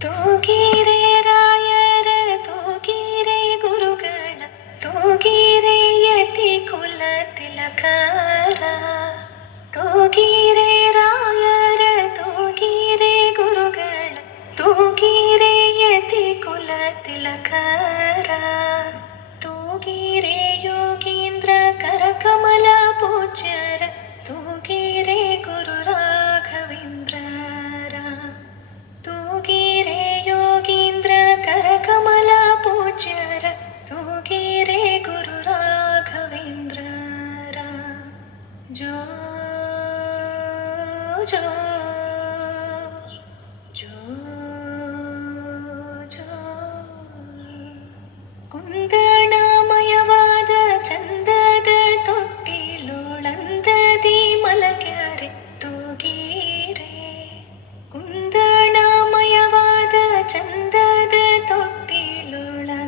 ತೂಗಿರೆ ರಾಯರ ತೂಗಿರೆ ಗುರುಗಳ ತೂಗಿರೆ ಯತಿ ಕುಲ ತಿಲಕರ ತೂಗಿರೆ ರಾಯರ ತೂಗಿರೆ ಗುರುಗಳ ತೂಗಿರೆ ಯತಿ ಕುಲ ತಿಲಕರ ತೂಗಿರೆ ಯೋಗೀಂದ್ರ ಕರಕಮಲ ಪೂಜ್ಯರ ತೂಗಿರೆ ಗುರು ರಾಘವೇಂದ್ರರ ತೂಗಿರೆ ಯೋಗೀಂದ್ರ ಕರಕಮಲ ಪೂಜ್ಯರ ತೂಗಿರೆ ಗುರು ರಾಘವೇಂದ್ರರ ಜೋ ಜೋ ಜೋ ಜೋ ಕುಂದಣಮಯವಾದ ಚಂದದ ತೊಟ್ಟಿಲೊಳಂದದಿ ಮಲಗ್ಯಾರೆ ತೂಗಿರೆ ಕುಂದಣಮಯವಾದ ಚಂದದ ತೊಟ್ಟಿಲೊಳಂದದಿ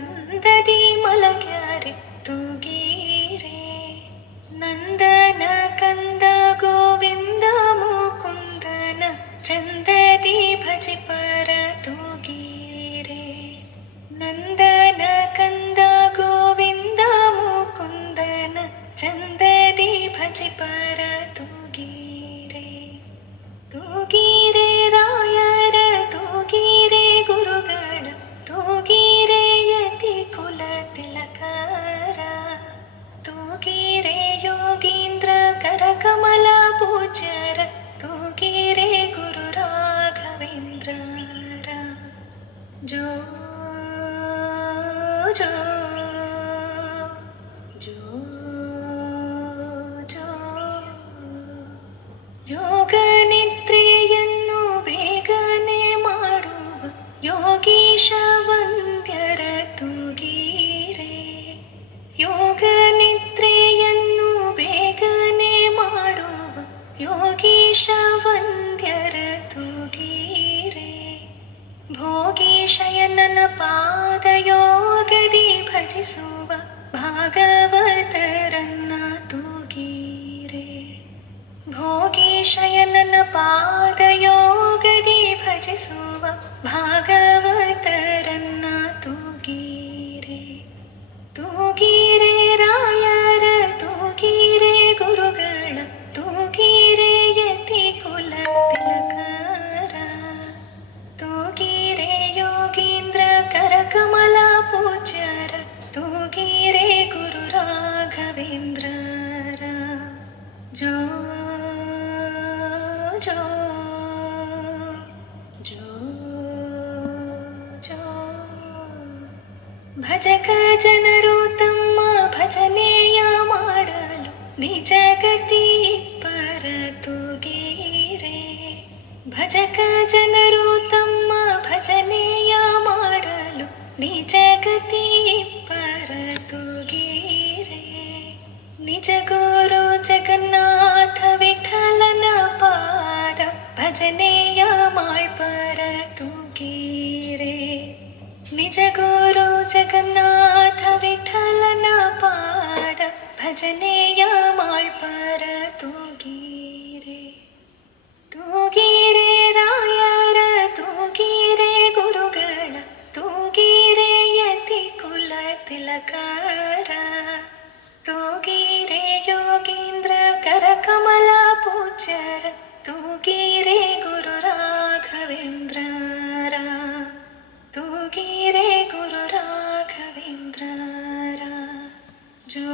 ಮಲಗ್ಯಾರೆ ತೂಗಿರೆ ನಂದನ ಕಂದ ಗೋವಿಂದ ಮುಕುಂದನ ಚಂದದಿ ಭಜಿಪರ ತೂಗಿರೆ ನಂದನ ಕಂದ ಗೋವಿಂದ ಮುಕುಂದನ ಚಂದದಿ ಭಜಿಪರ ತೂಗಿರೆ ತೂಗಿರೆ ರಾಯರ ತೂಗಿರೆ ಗುರುಗಳ ತೂಗಿರೆ ಯತಿ ಕುಲ ತಿಲಕರ ತೂಗಿರೆ ಯೋಗೀಂದ್ರ ಕರಕಮಲ ಪೂಜ್ಯರ ತೂಗಿರೆ ಗುರು ರಾಘವೇಂದ್ರರ ಜೋ ಜೋ ಜೋ ಜೋ ಯೋಗ ನಿದ್ರೆಯನ್ನು ಬೇಗನೆ ಮಾಡುವ ಯೋಗೀಶ ವಂದ್ಯರ ತೂಗಿರೆ ಯೋಗ ನಿದ್ರೆಯನ್ನು ಬೇಗನೆ ಮಾಡುವ ಯೋಗೀಶ ವಂದ್ಯರ ತೂಗಿರೆ ಭೋಗೀಶಯನನ ಪಾದಯೋಗದಿ ಭಜಿಸುವ ಭಾಗವತರನ್ನ ತೂಗಿರೆ ಭೋಗೀಶಯನನ ಪಾದಯೋಗದಿ ಭಜಿಸುವ ಭಾಗವತರನ್ನ ತೂಗಿರೆ ತೂಗಿರೆ ರಾಯರ ತೂಗಿರೆ ಗುರುಗಳ ತೂಗಿರೆ ಯತಿ ಕುಲ ತಿಲಕರ ತೂಗಿರೆ ಯೋಗೀಂದ್ರ ಕರಕಮಲ ಪೂಜ್ಯರ ತೂಗಿರೆ ಗುರು ರಾಘವೇಂದ್ರರ ಜೋ ಜೋ ಜೋ ಜೋ ಭಜಕ ಜನರು ತಮ್ಮ ಭಜನೆಯ ಮಾಡಲು ನಿಜಗತಿ ಪರ ತೂಗಿರೆ ಭಜಕ ಜನರು ತಮ್ಮ ಭಜನೆಯ ಮಾಡಲು ನಿಜಗತಿ ಪರ ತೂಗಿರೆ ನಿಜ ಗುರು ಜಗನ್ನಾಥ ವಿಠಲನ ಪಾದ ಭಜನೆಯ ಮಾಳ್ಪರ ತೂಗಿರೆ ನಿಜ ಗುರು ಜಗನ್ನಾಥ ವಿಠಲನ ಪಾದ ಭಜನೆಯ ಮಾಳ್ಪರ ತೂಗಿರೆ ತೂಗಿರೆ ರಾಯರ ತೂಗಿರೆ ಗುರುಗಳ ತೂಗಿರೆ ಯತಿ ಕುಲ ತಿಲಕರ ತೂಗಿರೆ ಯೋಗೀಂದ್ರ ಕರಕಮಲ ಪೂಜ್ಯರ ತೂಗಿರೆ ಗುರು ರಾಘವೇಂದ್ರರ ತೂಗಿರೆ ಗುರು ರಾಘವೇಂದ್ರರ ಜೋ